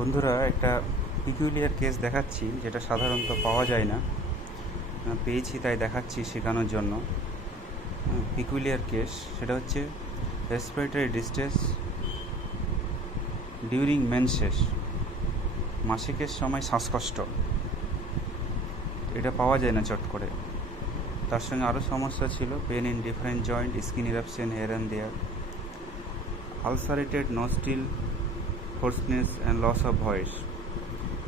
বন্ধুরা, একটা peculiar case দেখাচ্ছি যেটা সাধারণত পাওয়া যায় না। পেয়েছি তাই দেখাচ্ছি শেখানোর জন্য। পিকুলিয়ার কেস সেটা হচ্ছে রেসপিরেটরি ডিস্ট্রেস ডিউরিং মেনসেস মাসিকের সময় শ্বাসকষ্ট। এটা পাওয়া যায় না চট করে। তার সঙ্গে আরও সমস্যা ছিল pain in different joint skin eruption hair and there ulcerated nostril hoarseness and loss of voice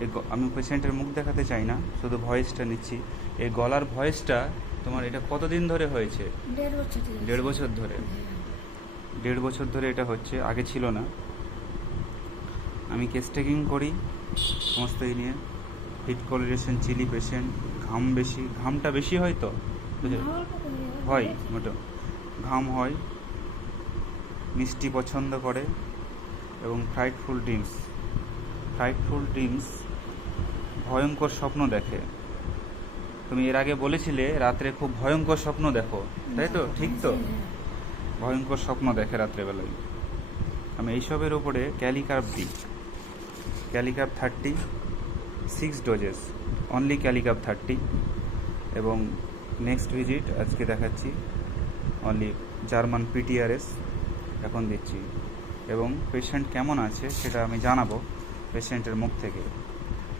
এই আমি পেশেন্টের মুখ দেখাতে চাই না শুধু ভয়েসটা নিচ্ছি। এই গলার ভয়েসটা তোমার এটা কতদিন ধরে হয়েছে? দেড় বছর ধরে দেড় বছর ধরে। এটা হচ্ছে আগে ছিল না। আমি কেস টেকিং করি সমস্ত এই নিয়ে। হিট কোলারেশন চিলি পেশেন্ট ঘাম বেশি ঘামটা বেশি হয় তো? হয় মোটো ঘাম হয় মিষ্টি পছন্দ করে এবং ফ্রাইটফুল ড্রিমস ফ্রাইটফুল ড্রিমস ভয়ঙ্কর স্বপ্ন দেখে। তুমি এর আগে বলেছিলে, রাত্রে খুব ভয়ঙ্কর স্বপ্ন দেখো। তাই তো? ঠিক তো? ভয়ঙ্কর স্বপ্ন দেখে রাত্রেবেলায়। আমি এইসবের উপরে ক্যালিকার্ভ দিই। Kali carb thirty six doses only kali carb thirty. এবং নেক্সট ভিজিট আজকে দেখাচ্ছি অনলি জার্মান পিটিআরএস এখন দিচ্ছি। এবং পেশেন্ট কেমন আছে সেটা আমি জানাব পেশেন্টের মুখ থেকে।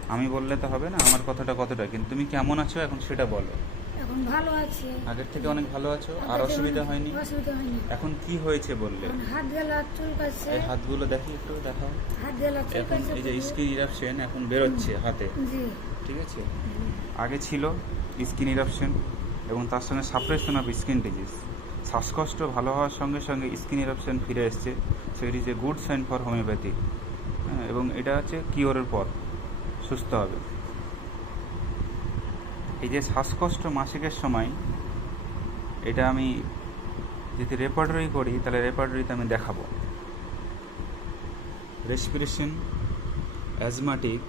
আমি বললে তো হবে না আমার কথাটা কতটা? কিন্তু তুমি কেমন আছো এখন সেটা বলো। এখন ভালো আছি। আগের থেকে অনেক ভালো আছো? আর অসুবিধা হয়নি? অসুবিধা হয়নি। এখন কি হয়েছে বললে? হাত গেলা চুলকাচ্ছে। এই হাতগুলো দেখি একটু দেখাও। হাত গেলা এখন এই যে স্কিন ইরাপশন এখন বেরোচ্ছে হাতে। জি। ঠিক আছে? আগে ছিল স্কিন ইরাপশন এবং তার সঙ্গে সাপ্রেশন অফ স্কিন ডিজিজ শ্বাসকষ্ট ভালো হওয়ার সঙ্গে সঙ্গে স্কিন ইরাপশন ফিরে এসছে। So it is a good sign for homeopathy এবং এটা হচ্ছে কিওরের পর। সুস্থ হবে। এই যে শ্বাসকষ্ট মাসিকের সময়, এটা আমি যদি রেপার্টরি করি, তাহলে রেপার্টরিতে আমি দেখাবো। Respiration asthmatic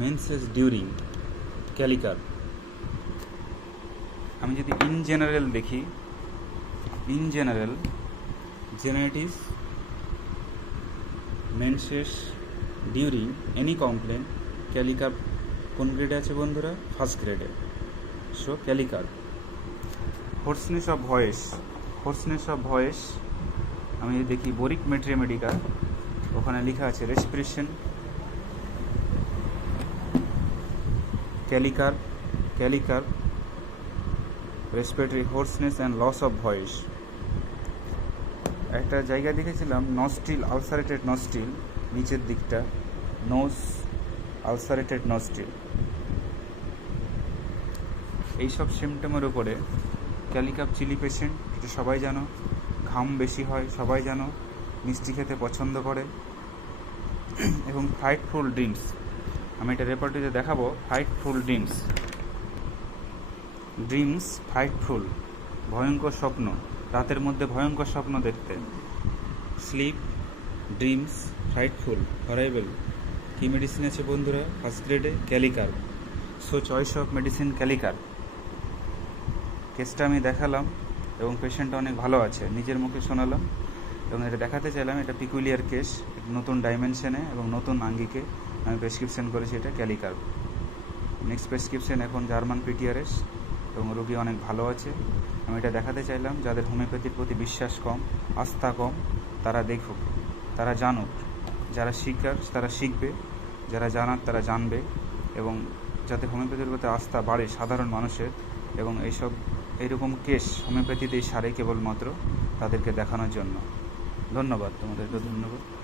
menses during kali carb আমি যদি ইন জেনারেল দেখি in general generalities menses during any complaint kali carb কোন গ্রেডে আছে বন্ধুরা? ফার্স্ট গ্রেডে so kali carb hoarseness of voice hoarseness of voice আমি দেখি বরিক মেট্রিমেডিকা ওখানে লেখা আছে respiration kali carb kali carb respiratory hoarseness and loss of voice একটা জায়গা দেখেছিলাম নস্টিল আলসারেটেড নস্টিল নিচের দিকটা নোজ আলসারেটেড নস্টিল এইসব সিমটমের উপরে ক্যালিকাপ চিলি পেশেন্ট এটা সবাই জানো, ঘাম বেশি হয়, সবাই জানো, মিষ্টি খেতে পছন্দ করে। এবং ফ্রাইটফুল ড্রিমস আমি এটা রেপার্টিতে দেখাবো ফ্রাইটফুল ড্রিমস ড্রিমস ফ্রাইটফুল ভয়ঙ্কর স্বপ্ন। রাতের মধ্যে ভয়ঙ্কর স্বপ্ন দেখতে। স্লিপ, ড্রিমস ফ্রাইটফুল হরাইবেল কী মেডিসিন আছে বন্ধুরা? ফার্স্ট গ্রেডে kali carb. So choice of medicine kali carb. কেসটা আমি দেখালাম এবং পেশেন্টটা অনেক ভালো আছে। নিজের মুখে শোনালাম এবং এটা দেখাতে চাইলাম। এটা পিকুলিয়ার কেস নতুন ডাইমেনশনে এবং নতুন আঙ্গিকে আমি প্রেসক্রিপশন করেছি এটা ক্যালিকার। নেক্সট প্রেসক্রিপশন এখন জার্মান পিটিআরএস এবং রোগী অনেক ভালো আছে। আমি এটা দেখাতে চাইলাম, যাদের হোমিওপ্যাথির প্রতি বিশ্বাস কম, আস্থা কম, তারা দেখুক, তারা জানুক। যারা শিকার তারা শিখবে, যারা জানার তারা জানবে এবং যাতে হোমিওপ্যাথির প্রতি আস্থা বাড়ে সাধারণ মানুষের এবং এইসব, এইরকম কেস হোমিওপ্যাথিতেই সারে কেবলমাত্র তাদেরকে দেখানোর জন্য। ধন্যবাদ তোমাদেরকে, ধন্যবাদ।